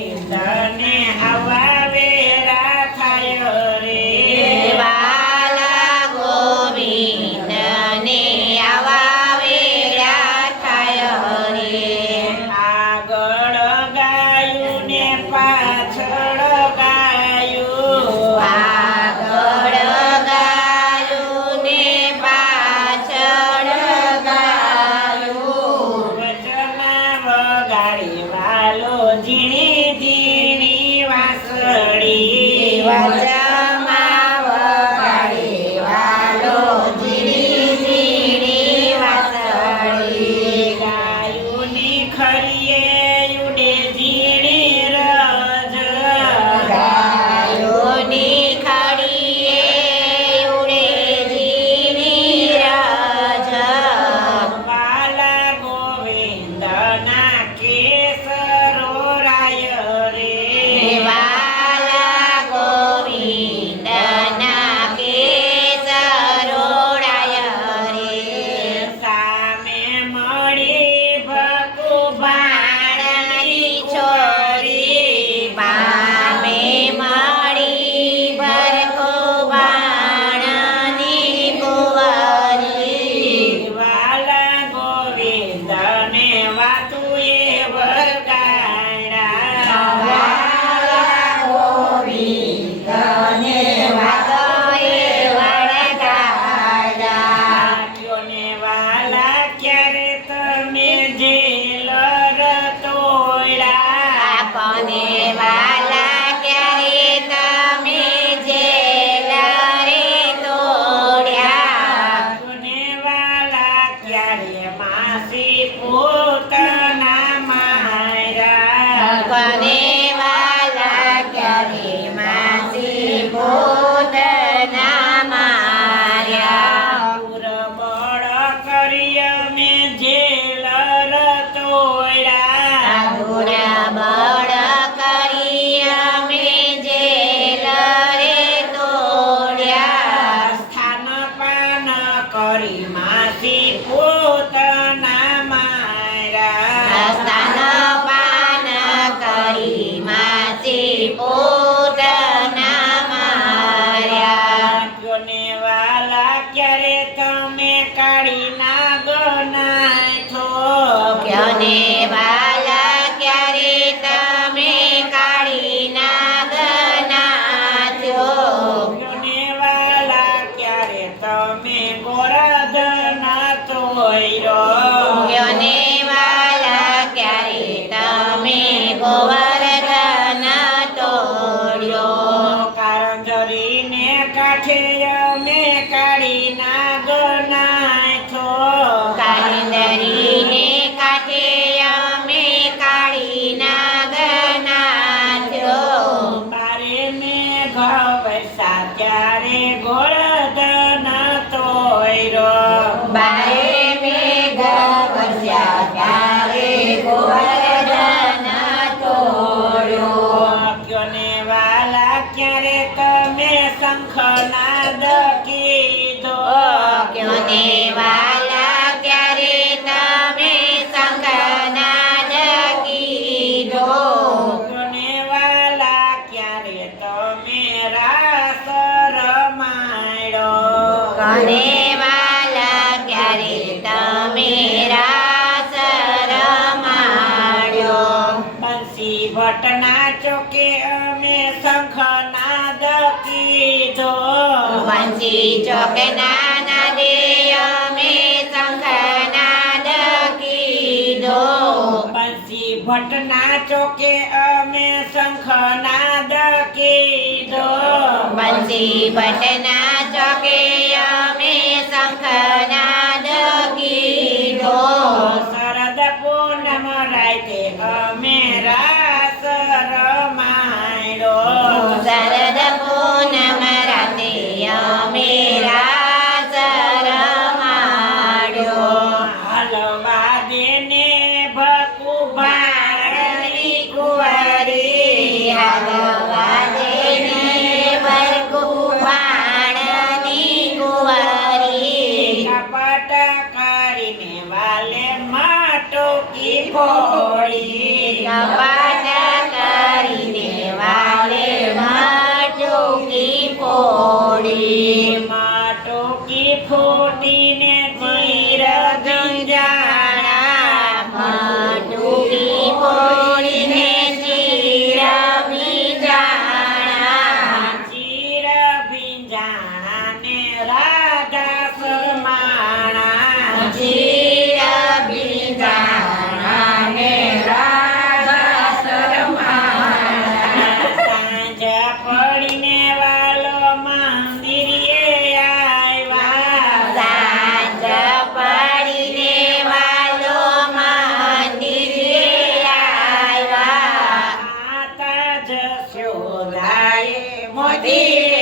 ગોવિંદને આવા વેરા થાય રે વાલા ગોવિંદને આવા વેરા થાય રે આગળ ગાયું ને પાછળ ગાયું આગળ ગાયું ને પાછળ ગાયું વચમાં વગાડી વાલો ઝીણી ઝીણી વાંસળી વચમાં વગાડી વાલો ઝીણી ઝીણી વાંસળી ગાયુંની ખરીએ ઉડે ઝીણી રજ ગાયોની ખડીએ ઉડે ઝીણી રજ વાલા ગોવિંદના કેસરો રાય રે વાલા ગોવિંદના કેસરોડાય રે સામે મળી ભકુભાણની છોરી પામે મળી ભરખો બાણની કુંવરી વાલા ગોવિંદને વાતુએ વગાડ્યા વાલા ગોવિંદને વાતોએ વળગાડ્યા આટ્યોને વાલા ક્યારે તમે જેલર તોડ્યા આપને વાલા ક્યારે તમે જેલ રે તોડ્યા આટ્યોને વાલા ક્યારે માસી પોતાના માર્યા આપને વાલા ક્યારે માસી પોતના માર્યા પુરબળ કરી અમે જેલર તોડ્યા આધુરા બળ કરી અમે જેલ રે તોડ્યા સ્થાન પાન કરી માસી પોતાના માર્યા સ્થાન પાન કરી માસી પોતના માર્યા આટ્યોને વાલા ક્યારે તમે કાઢી નાખો ક્યોને વાલા ક્યારે તમે કાઢી નાગનાથ્યો આટ્યોને વાલા ક્યારે તમે ગોરધન તોડ્યો ક્યોને વાલા ક્યારે તમે ગોવર્ધન તોડ્યો કારંજરીને કાંઠે અમે કાઢી નાખો કાલિંદરીને કાંઠે અમે કાઢી નાગનાથ્યો બારે મેઘ વરસા ત્યારે ગોરધન તોડ્યો બારે મેઘ વરસ્યા ત્યારે ગોવર્ધન તોડ્યો ક્યોને વાલા ક્યારે તમે શંખનાદ કીધો ક્યોને વાલા ક્યારે તમે શંખનાદ કીધો ક્યોને વાલા ક્યારે તમે રાસ રમાડ્યો કને વાલા ક્યારે તમે રાસ રમાડ્યો બંસી ભટ્ટના ચોકે અમે શંખનાદ કીધો વંશી ચોકના નાદે અમે શંખનાદ કીધો બંસી ભટ્ટના ચોકે અમે શંખનાદ કીધો વંશી ભટ્ટના ચોકે અમે શંખનાદ કીધો શરદ પૂનમ રાતે અમે રાસ રમાડ્યો શરદ પૂનમ રાતે અમે રાસ રમાડ્યો હલવા દેને ભકુભાણની કુંવરી હાલવા દેને ભરકુ બાણની યશોદાએ મોતી